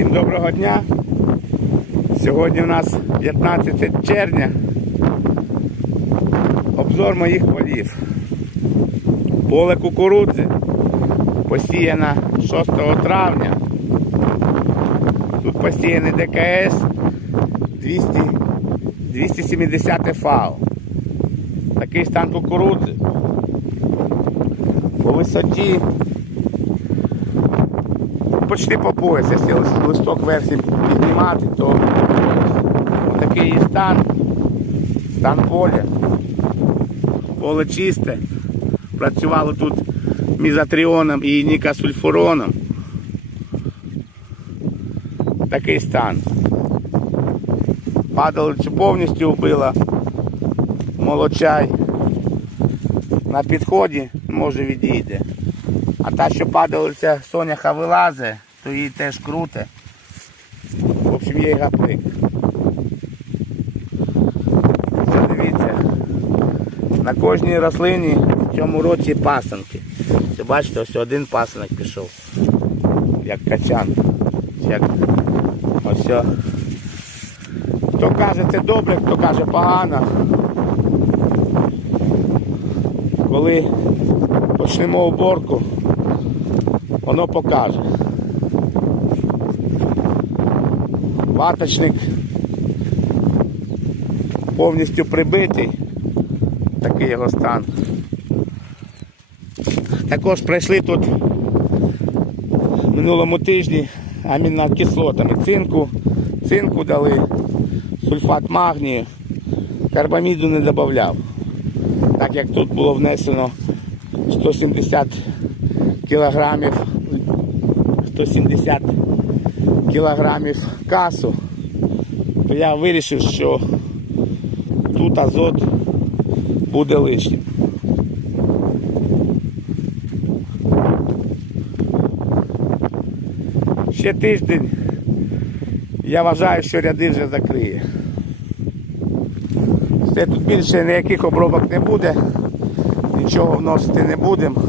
Всім доброго дня. Сьогодні у нас 15 червня. Обзор моїх полів. Поле кукурудзи посіяна 6 травня. Тут посіяний ДКС 200, 270 ФАО. Такий стан кукурудзи. По висоті почти по пояс. Якщо листок верхній піднімати, то такий стан. Стан поля. Поле чисте. Працювало тут мізотріоном і нікасульфуроном. Такий стан. Падалицю повністю вбила. Молочай. На підході може відійде. А та, що падалиця соняха вилазить, то її теж круте. В общем, є гаплик. Це дивіться. На кожній рослині в цьому році пасанки. Це бачите, ось один пасанок пішов. Як качан. Як ось. Хто каже це добре, хто каже погано. Коли почнемо уборку, воно покаже. Ваточник повністю прибитий, такий його стан. Також пройшли тут минулому тижні амінокислотами. Цинку, цинку дали, сульфат магнію, карбаміду не додавав. Так як тут було внесено 170 кілограмів 170 кілограмів касу, то я вирішив, що тут азот буде лишнім. Ще тиждень я вважаю, що ряди вже закриє. Все тут більше ніяких обробок не буде, нічого вносити не будемо,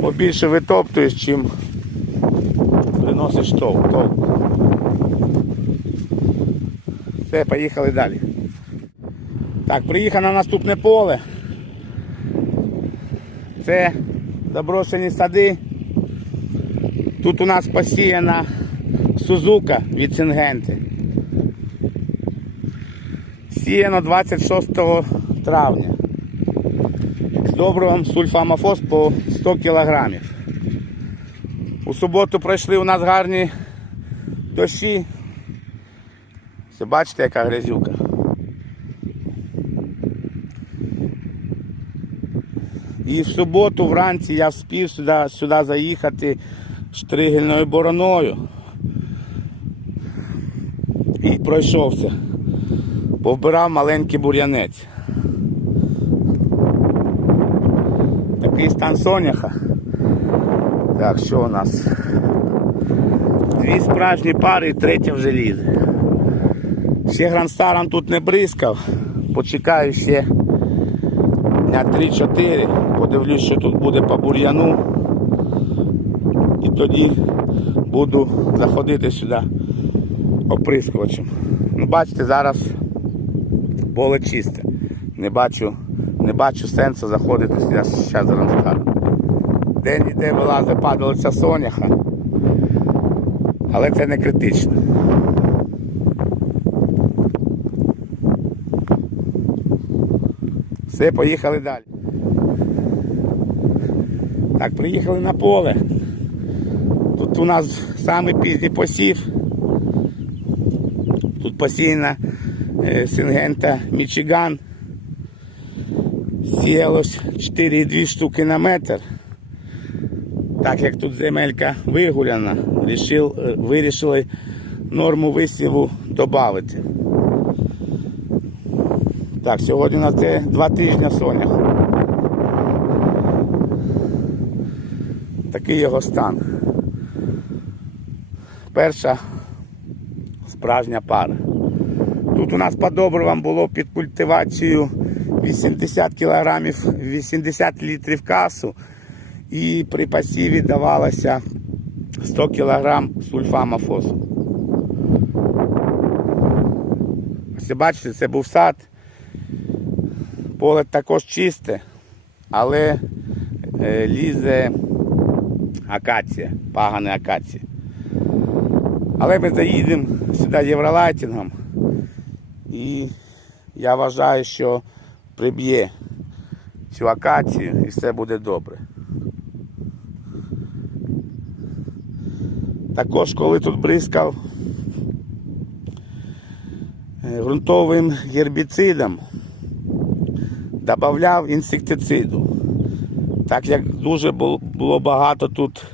бо більше витоптуєш, чим приносиш толк. толк. Все, поїхали далі. Так, приїхав на наступне поле. Це заброшені сади. Тут у нас посіяна Сузука від Сингенти. Сіяно 26 травня. З добривом сульфамофос по 100 кілограмів. У суботу пройшли у нас гарні дощі. Все бачите, яка грязюка. І в суботу вранці я вспів сюди, сюди заїхати штригельною бороною. І пройшовся. Повбирав маленький бур'янець. Такий стан соняха. Так, що у нас? Дві справжні пари і третя вже лізе. Ще гранстаром тут не бризкав. Почекаю ще дня 3-4. Подивлюсь, що тут буде по бур'яну. І тоді буду заходити сюди оприскувачем. Ну, бачите, зараз поле чисте. Не бачу, не бачу сенсу заходити сюди зараз гранстаром. День іде вилазить падалиця соняха. Але це не критично. Все, поїхали далі. Так, приїхали на поле. Тут у нас самий пізній посів. Тут посіяна е, Сингента Мічиган. Сіялось 4,2 штуки на метр. Так як тут земелька вигуляна, рішив, е, вирішили норму висіву додати. Так, сьогодні на це два тижні соняху. Такий його стан. Перша справжня пара. Тут у нас по добривам було під культивацією 80 кілограмів, 80 літрів касу. І при посіві давалося 100 кг сульфамофосу. Ось бачите, це був сад. Поле також чисте, але е, лізе акація, пагани акації. Але ми заїдемо сюди євролайтингом і я вважаю, що приб'є цю акацію і все буде добре. Також, коли тут бризкав е, ґрунтовим гербіцидом, додавав інсектициду. Так як дуже було багато тут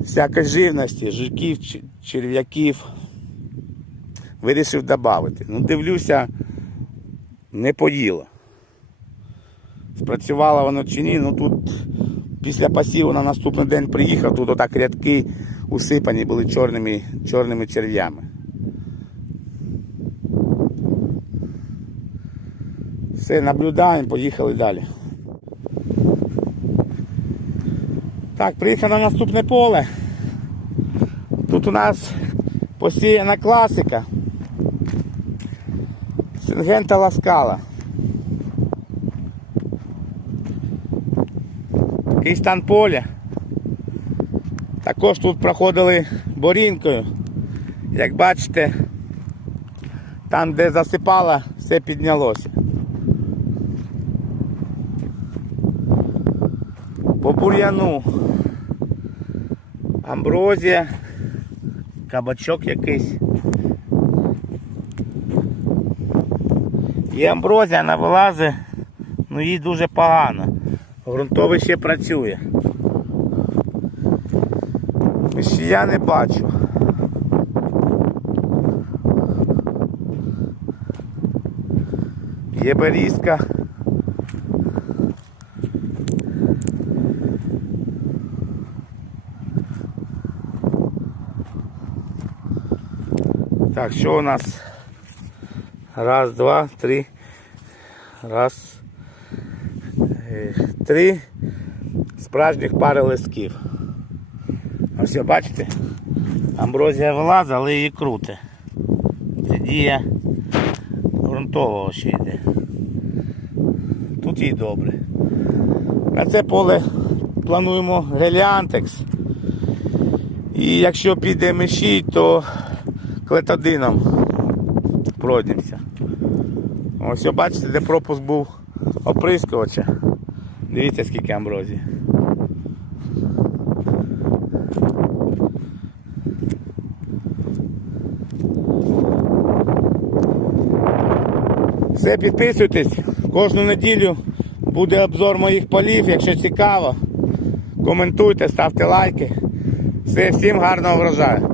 всякої живності, жуків, черв'яків, вирішив додати. Ну, дивлюся, не поїло. Спрацювало воно чи ні, ну тут після пасіву на наступний день приїхав, тут отак рядки усипані були чорними, чорними черв'ями. Все, наблюдаємо, поїхали далі. Так, приїхав на наступне поле. Тут у нас посіяна класика. Сингента ласкала. Такий стан поля. Також тут проходили борінкою. Як бачите, там, де засипало, все піднялося. По бур'яну. Амброзія, кабачок якийсь. Є амброзія, вона вилазить, ну їй дуже погано. Грунтовий ще працює. Ще я не бачу. Є берізка. Так, що у нас? Раз, два, три. Раз. Три справжніх пари листків. Ось бачите? Амброзія вилазить, але її круте. Це дія ґрунтового ще йде. Тут їй добре. На це поле плануємо геліантекс. І якщо піде мешій, то клетодином пройдемося. Ось бачите, де пропуск був оприскувача. Дивіться, скільки амброзії. Все, підписуйтесь. Кожну неділю буде обзор моїх полів. Якщо цікаво, коментуйте, ставте лайки. Все, всім гарного врожаю.